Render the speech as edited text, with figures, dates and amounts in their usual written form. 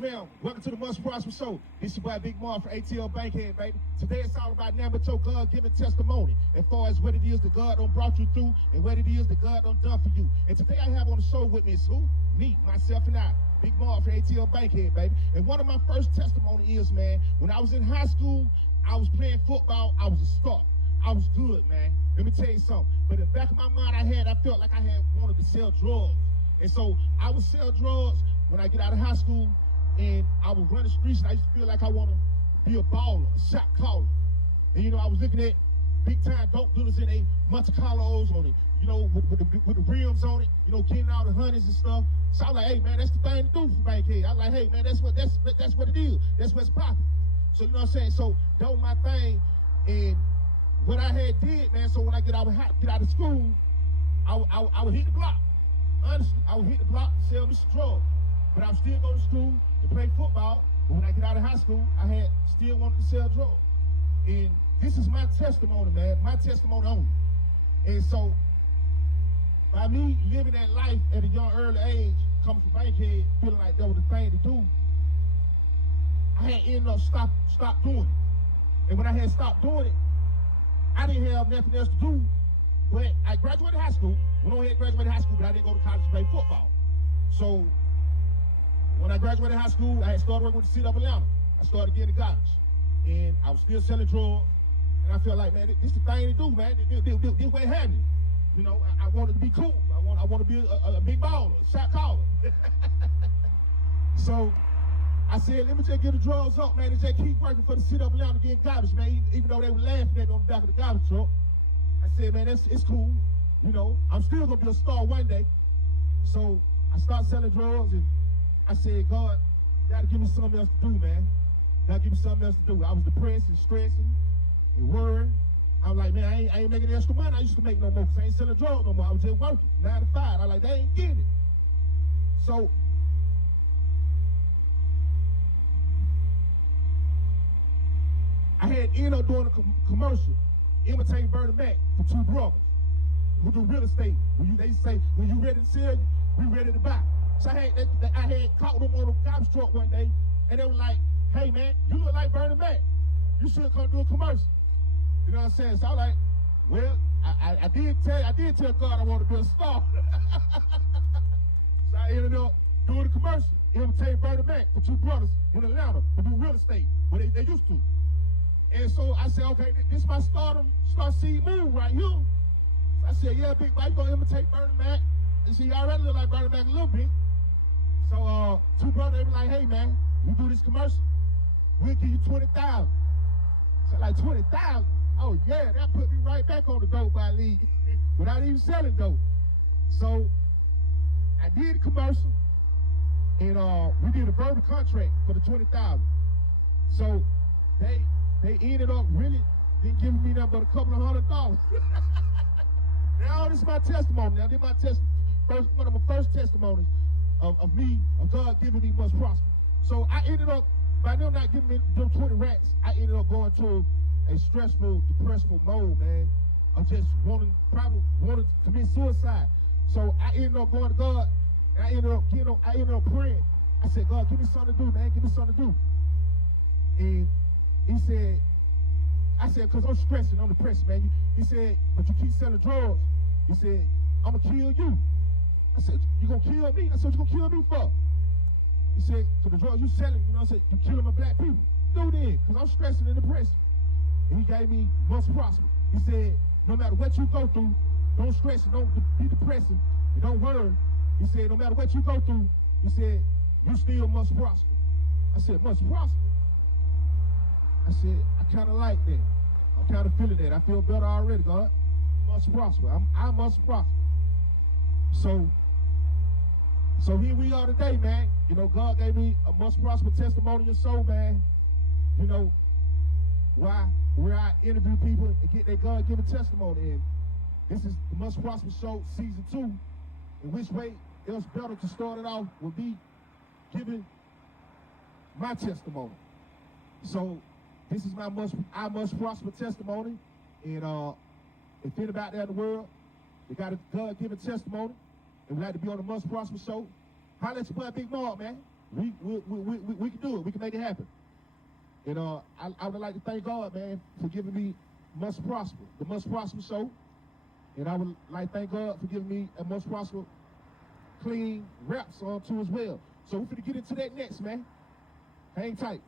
Welcome to the Must Prosper Show. This your boy Big Marv for ATL Bankhead, baby. Today it's all about nothing but your God-given testimony as far as what it is that God done brought you through and what it is that God done done for you. And today I have on the show with me is who? Me, myself, and I. Big Marv for ATL Bankhead, baby. And one of my first testimony is, man, when I was in high school, I was playing football. I was a star. I was good, man. Let me tell you something. But in the back of my mind, I felt like I had wanted to sell drugs. And so I would sell drugs when I get out of high school. And I would run the streets, and I used to feel like I want to be a baller, a shot caller. And, I was looking at big-time dope dealers in a Monte Carlos on it, with the rims on it, getting all the honeys and stuff. So I was like, hey, man, that's the thing to do for Bankhead. I was like, hey, man, that's what it is. That's what's popping. So, you know what I'm saying? So that was my thing. And what I had did, man, so when I get out of school, I would hit the block. Honestly, I would hit the block and sell me some drugs. But I would still go to school and play football. But when I get out of high school, I still wanted to sell drugs. And this is my testimony, man. My testimony only. And so, by me living that life at a young, early age, coming from Bankhead, feeling like that was the thing to do, I had ended up stop doing it. And when I had stopped doing it, I didn't have nothing else to do. But I graduated high school. Went on ahead and graduated high school, but I didn't go to college to play football. So, when I graduated high school, I had started working with the city of Atlanta. I started getting to college. And I was still selling drugs. And I felt like, man, this is the thing to do, man. This way happening. I wanted to be cool. I want to be a big baller, a shot caller. So I said, let me just get the drugs up, man, and just keep working for the city of Atlanta getting garbage, man. Even though they were laughing at me on the back of the garbage truck. I said, man, it's cool. I'm still going to be a star one day. So I started selling drugs, and I said, God, you gotta give me something else to do, man. You gotta give me something else to do. I was depressed and stressing and worried. I was like, man, I ain't making extra money I used to make no more, because I ain't selling drugs no more. I was just working, 9 to 5. I was like, they ain't getting it. So I had ended up doing a commercial, imitating Bernie Mac for two brothers who do real estate. They say, when you ready to sell, we ready to buy. So I had caught them on a garbage truck one day, and they were like, hey, man, you look like Bernie Mac. You should come do a commercial. You know what I'm saying? So I was like, well, I did tell God I want to be a star. So I ended up doing a commercial, imitating Bernie Mac for two brothers in Atlanta who do real estate, what they used to. And so I said, okay, this is my start seed move right here. So I said, yeah, big boy, you gonna imitate Bernie Mac? And see, I already look like Bernie Mac a little bit. So two brothers, they were like, hey, man, you do this commercial, we'll give you $20,000. So like, $20,000? Oh, yeah, that put me right back on the dope by league without even selling dope. So I did the commercial, and we did a verbal contract for the $20,000. So they ended up really didn't give me nothing but a couple of $100. Now this is my testimony. Now this is my one of my first testimonies of God giving me much prosper. So I ended up, by them not giving me them 20 racks, I ended up going to a stressful, depressive mode, man. I just wanted to commit suicide. So I ended up going to God, and I ended up praying. I said, God, give me something to do, man. Give me something to do. And he said, I said, because I'm stressing, I'm depressed, man. He said, but you keep selling drugs. He said, I'm going to kill you. I said, you going to kill me? I said, what you going to kill me for? He said, so the drugs you selling, I said, you killing my black people. Do then, because I'm stressing and depressed. And he gave me must prosper. He said, no matter what you go through, don't stress and don't be depressing, and don't worry. He said, no matter what you go through, he said, you still must prosper. I said, must prosper? I said, I kind of like that. I'm kind of feeling that. I feel better already, God. Must prosper. I must prosper. So here we are today, man. God gave me a must prosper testimonial soul, man. Where I interview people and get their God-given testimony. And this is the Must Prosper Show, Season 2. In which way else better to start it off with me giving my testimony. So this is I must prosper testimony. And if anybody out there in the world, they got a God-given testimony, and would like to be on the Must Prosper Show, holla at your boy Big Marv, man. We can do it. We can make it happen. And I would like to thank God, man, for giving me Must Prosper, the Must Prosper show. And I would like to thank God for giving me a Must Prosper clean rap song too as well. So we're going to get into that next, man. Hang tight.